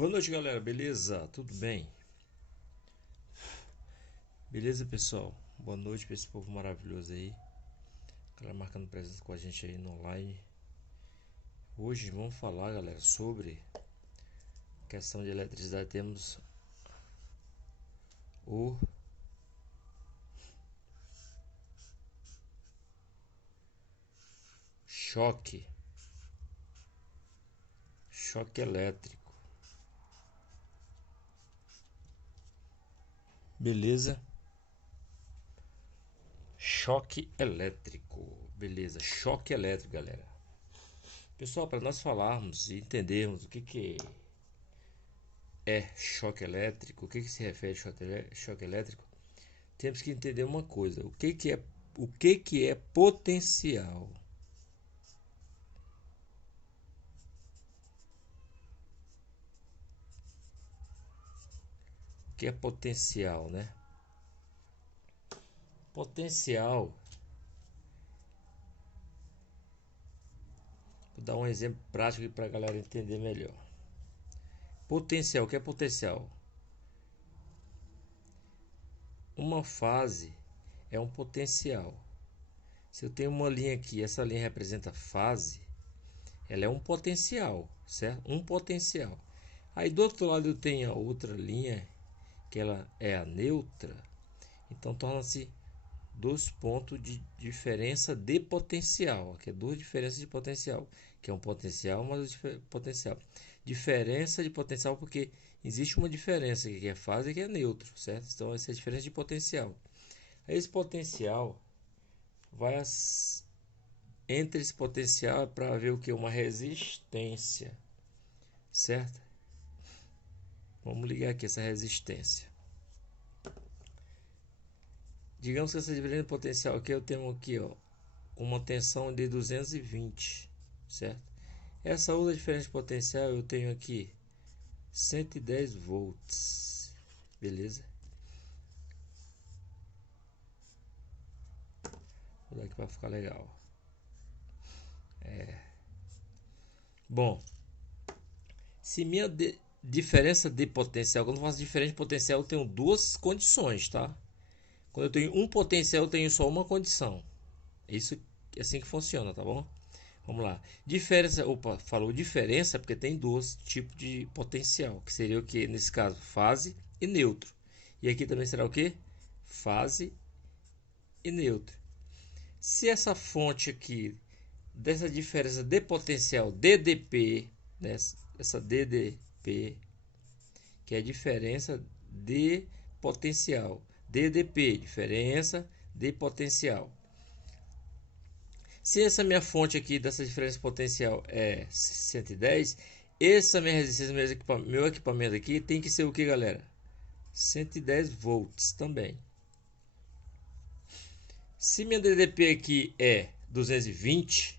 Boa noite, galera. Beleza? Tudo bem? Beleza, pessoal? Boa noite para esse povo maravilhoso aí. Galera marcando presença com a gente aí no online. Hoje vamos falar, galera, sobre questão de eletricidade. Temos o choque elétrico. Beleza? Choque elétrico. Beleza, choque elétrico, galera. Pessoal, para nós falarmos e entendermos o que é choque elétrico, o que se refere a choque elétrico, temos que entender uma coisa: o que é potencial. O que é potencial, né? Potencial, vou dar um exemplo prático para a galera entender melhor. Potencial, o que é potencial? Uma fase é um potencial. Se eu tenho uma linha aqui, essa linha representa fase, ela é um potencial, certo? Um potencial. Aí do outro lado eu tenho a outra linha, que ela é a neutra, então torna-se dois pontos de diferença de potencial. Aqui é duas diferenças de potencial, que é um potencial mais potencial. Diferença de potencial porque existe uma diferença que é fase e que é neutro, certo? Então essa é a diferença de potencial. Esse potencial vai entre esse potencial para ver o que? Uma resistência, certo? Vamos ligar aqui essa resistência. Digamos que essa diferença de potencial aqui eu tenho aqui, ó, uma tensão de 220, certo? Essa outra diferença de potencial eu tenho aqui 110 volts, beleza? Vou dar aqui para ficar legal. Bom, se minha diferença de potencial, quando eu faço diferença de potencial, eu tenho duas condições, tá? Quando eu tenho um potencial, eu tenho só uma condição. Isso é assim que funciona, tá bom? Vamos lá. Diferença, opa, falou diferença porque tem dois tipos de potencial, que seria o que nesse caso? Fase e neutro. E aqui também será o que? Fase e neutro. Se essa fonte aqui dessa diferença de potencial DDP, né, essa DDP, que é a diferença de potencial, DDP, diferença de potencial. Se essa minha fonte aqui dessa diferença potencial é 110, essa minha resistência, meu equipamento aqui tem que ser o que, galera? 110 volts também. Se minha DDP aqui é 220,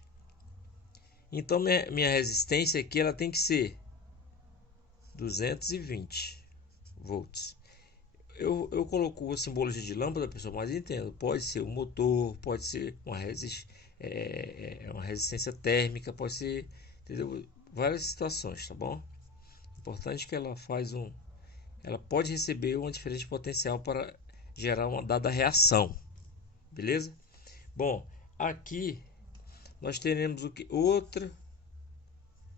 então minha resistência aqui ela tem que ser 220 volts. Eu coloco o simbologia de lâmpada, pessoal, mas entendo. Pode ser um motor, pode ser uma resistência térmica, pode ser, entendeu? Várias situações, tá bom? Importante que ela pode receber uma diferença de potencial para gerar uma dada reação, beleza? Bom, aqui nós teremos o que?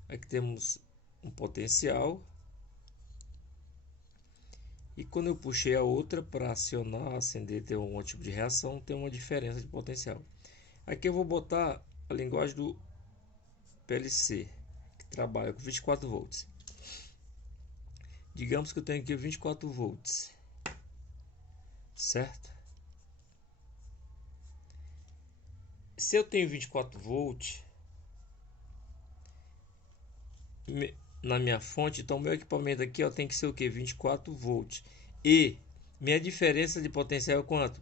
Aqui temos um potencial. E quando eu puxei a outra para acionar, acender, ter um tipo de reação, tem uma diferença de potencial. Aqui eu vou botar a linguagem do PLC, que trabalha com 24 volts. Digamos que eu tenho aqui 24 volts, certo? Se eu tenho 24 volts na minha fonte, então meu equipamento aqui, ó, tem que ser o que? 24 volts. E minha diferença de potencial é quanto?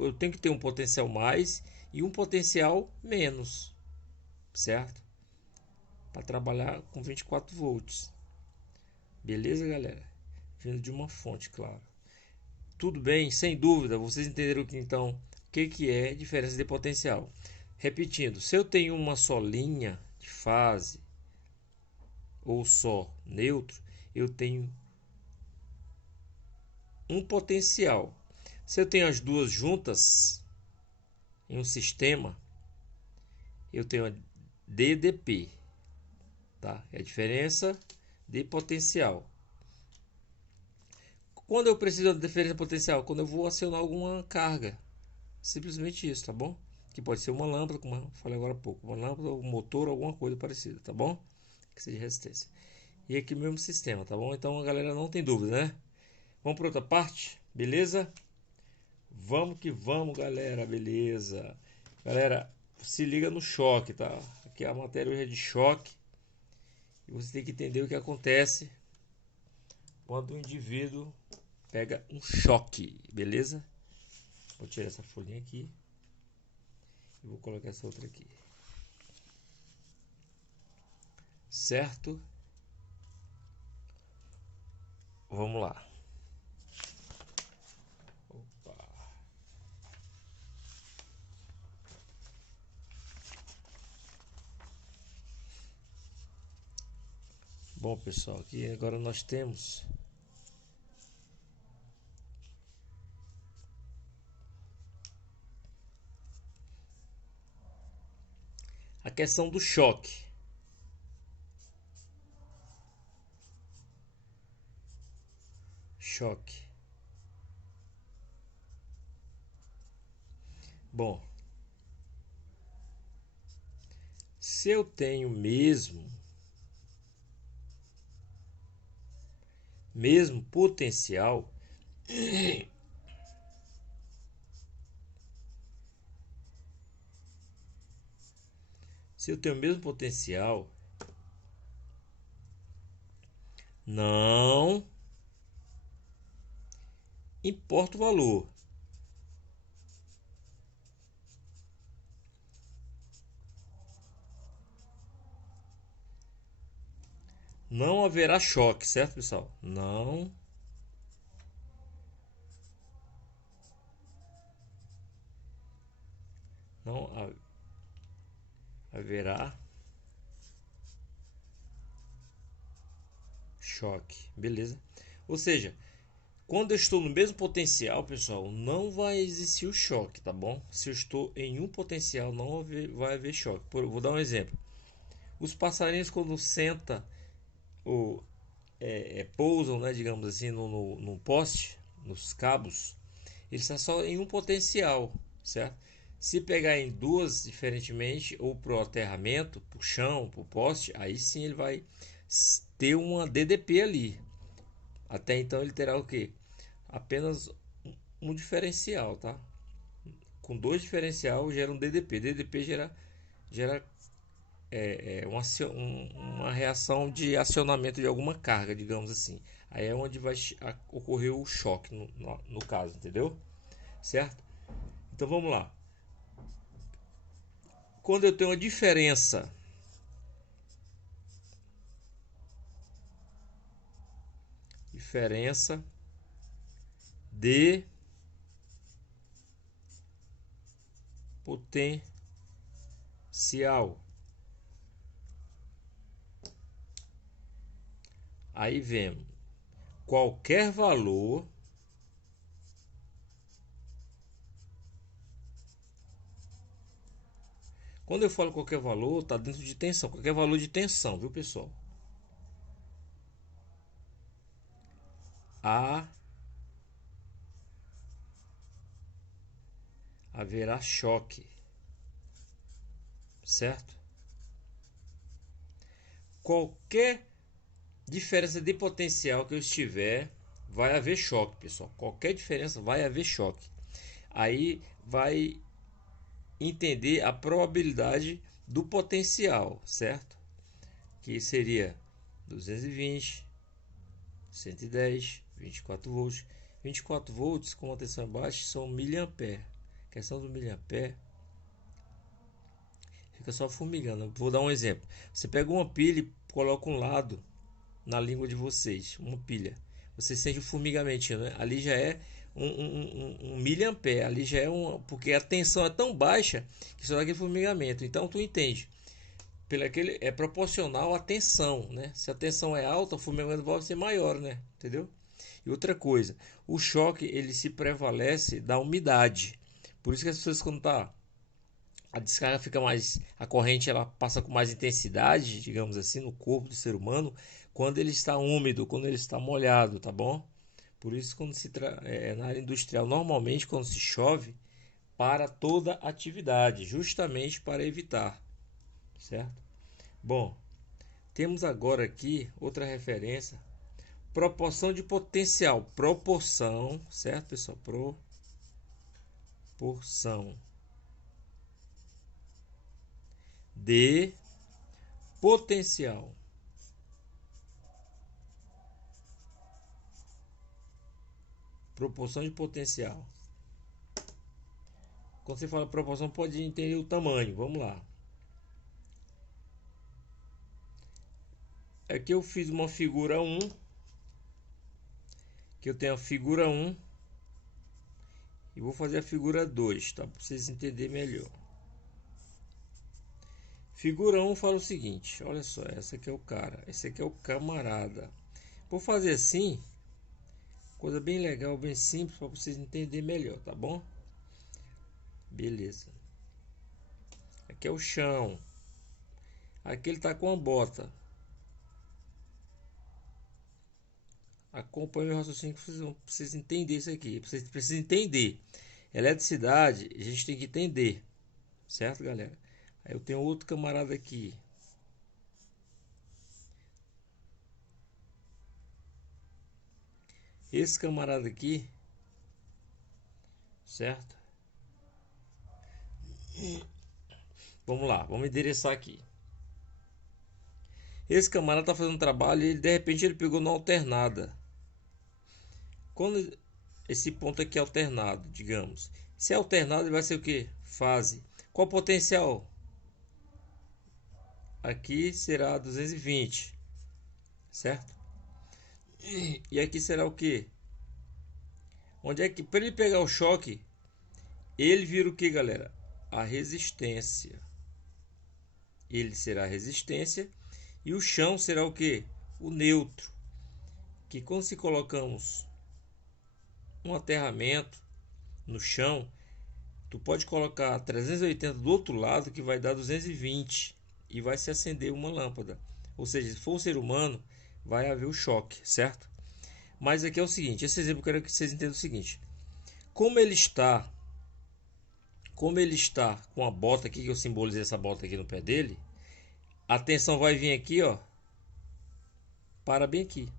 Eu tenho que ter um potencial mais e um potencial menos, certo? Para trabalhar com 24 volts. Beleza, galera? Vindo de uma fonte, claro. Tudo bem? Sem dúvida, vocês entenderam que então o que é diferença de potencial. Repetindo, se eu tenho uma só linha de fase ou só neutro, eu tenho um potencial. Se eu tenho as duas juntas em um sistema, eu tenho a DDP, tá? É a diferença de potencial. Quando eu preciso da diferença potencial? Quando eu vou acionar alguma carga. Simplesmente isso, tá bom? Que pode ser uma lâmpada, como eu falei agora há pouco, uma lâmpada, um motor, alguma coisa parecida, tá bom? Que seja resistência. E aqui o mesmo sistema, tá bom? Então a galera não tem dúvida, né? Vamos para outra parte, beleza? Vamos que vamos, galera, beleza? Galera, se liga no choque, tá? Aqui a matéria hoje é de choque. E você tem que entender o que acontece quando o indivíduo pega um choque, beleza? Vou tirar essa folhinha aqui e vou colocar essa outra aqui. Certo? Vamos lá. Opa. Bom, pessoal, aqui agora nós temos a questão do choque. Choque. Bom, se eu tenho mesmo potencial, se eu tenho o mesmo potencial, não importa o valor. Não haverá choque, certo, pessoal? Não haverá choque, beleza? Ou seja, quando eu estou no mesmo potencial, pessoal, não vai existir o choque, tá bom? Se eu estou em um potencial, não vai haver choque. Vou dar um exemplo. Os passarinhos quando sentam ou pousam, né, digamos assim, no poste, nos cabos, eles estão só em um potencial, certo? Se pegar em duas diferentemente, ou para o aterramento, para o chão, para o poste, aí sim ele vai ter uma DDP ali. Até então ele terá o que? Apenas um diferencial, tá? Com dois diferencial gera um DDP. DDP gera uma reação de acionamento de alguma carga, digamos assim. Aí é onde vai ocorrer o choque no caso, entendeu? Certo? Então vamos lá. Quando eu tenho uma diferença de potencial, aí vemos qualquer valor quando eu falo qualquer valor, está dentro de tensão, qualquer valor de tensão, viu, pessoal? Haverá choque, certo? Qualquer diferença de potencial que eu estiver, vai haver choque, pessoal. Qualquer diferença vai haver choque. Aí vai entender a probabilidade do potencial, certo? Que seria 220, 110, 24 volts. 24 volts com uma tensão baixa são miliampere. A questão do miliampere fica só formigando. Vou dar um exemplo. Você pega uma pilha e coloca um lado na língua de vocês, uma pilha. Você sente o formigamento, né? Ali já é um miliampere, ali já é porque a tensão é tão baixa que só dá aquele formigamento. Então tu entende. é proporcional à tensão, né? Se a tensão é alta, o formigamento vai ser maior, né? Entendeu? E outra coisa, o choque ele se prevalece da umidade. Por isso que as pessoas quando a descarga fica mais, a corrente ela passa com mais intensidade, digamos assim, no corpo do ser humano, quando ele está úmido, quando ele está molhado, tá bom? Por isso quando na área industrial, normalmente quando se chove, para toda atividade, justamente para evitar, certo? Bom, temos agora aqui outra referência, proporção de potencial, proporção, certo, pessoal? Proporção de potencial. Proporção de potencial. Quando você fala proporção, pode entender o tamanho. Vamos lá. Aqui eu fiz uma figura 1. Que eu tenho a figura 1. E vou fazer a figura 2, tá? Para vocês entenderem melhor. Figura 1 fala o seguinte. Olha só, essa aqui é o cara. Esse aqui é o camarada. Vou fazer assim. Coisa bem legal, bem simples, para vocês entenderem melhor, tá bom? Beleza. Aqui é o chão. Aqui ele tá com a bota. Acompanhe o raciocínio para vocês entenderem isso aqui. Vocês precisam entender. Eletricidade, a gente tem que entender. Certo, galera? Aí eu tenho outro camarada aqui. Esse camarada aqui. Certo? Vamos lá, vamos endereçar aqui. Esse camarada tá fazendo trabalho e de repente ele pegou na alternada. Quando esse ponto aqui é alternado, digamos. Se é alternado, ele vai ser o que? Fase. Qual potencial? Aqui será 220. Certo? E aqui será o que? Onde é que, para ele pegar o choque, ele vira o que, galera? A resistência. Ele será a resistência. E o chão será o que? O neutro. Que quando se colocamos um aterramento no chão, tu pode colocar 380 do outro lado que vai dar 220 e vai se acender uma lâmpada. Ou seja, se for um ser humano, vai haver o choque, certo? Mas aqui é o seguinte, esse exemplo eu quero que vocês entendam o seguinte. Como ele está com a bota aqui, que eu simbolizei essa bota aqui no pé dele, a tensão vai vir aqui, ó, para bem aqui,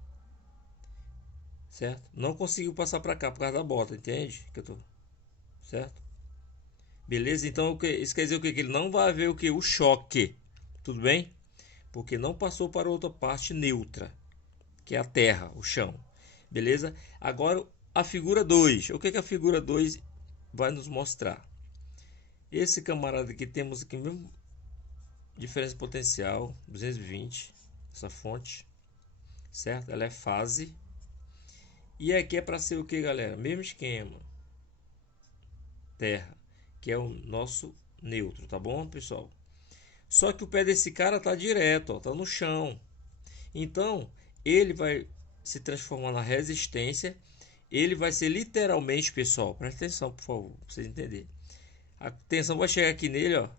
certo? Não conseguiu passar para cá por causa da bota, entende? Que eu tô, certo? Beleza? Então isso quer dizer o que? Que ele não vai haver o que? O choque, tudo bem? Porque não passou para outra parte neutra, que é a terra, o chão. Beleza? Agora a figura 2. O que que a figura 2 vai nos mostrar? Esse camarada aqui temos aqui mesmo diferença potencial 220, essa fonte, certo? Ela é fase. E aqui é para ser o que, galera? Mesmo esquema. Terra, que é o nosso neutro, tá bom, pessoal? Só que o pé desse cara tá direto, ó, tá no chão. Então, ele vai se transformar na resistência. Ele vai ser literalmente, pessoal, presta atenção, por favor, pra vocês entenderem. A tensão vai chegar aqui nele, ó,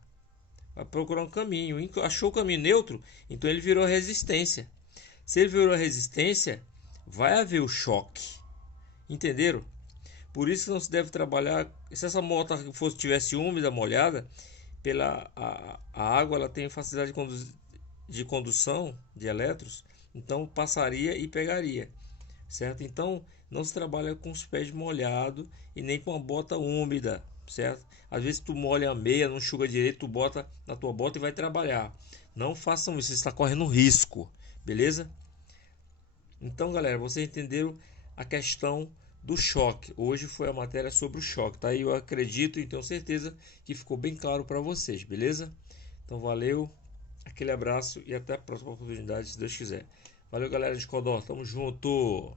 vai procurar um caminho. Achou o caminho neutro, então ele virou resistência. Se ele virou resistência, vai haver o choque. Entenderam? Por isso que não se deve trabalhar. Se essa moto tivesse úmida, molhada, a água ela tem facilidade de condução de elétrons, então passaria e pegaria, certo? Então não se trabalha com os pés molhados e nem com a bota úmida, certo? Às vezes tu molha a meia, não enxuga direito, tu bota na tua bota e vai trabalhar. Não façam isso, você está correndo risco, beleza? Então, galera, vocês entenderam a questão do choque. Hoje foi a matéria sobre o choque, tá? E eu acredito e tenho certeza que ficou bem claro para vocês, beleza? Então, valeu, aquele abraço e até a próxima oportunidade, se Deus quiser. Valeu, galera de Codó, tamo junto!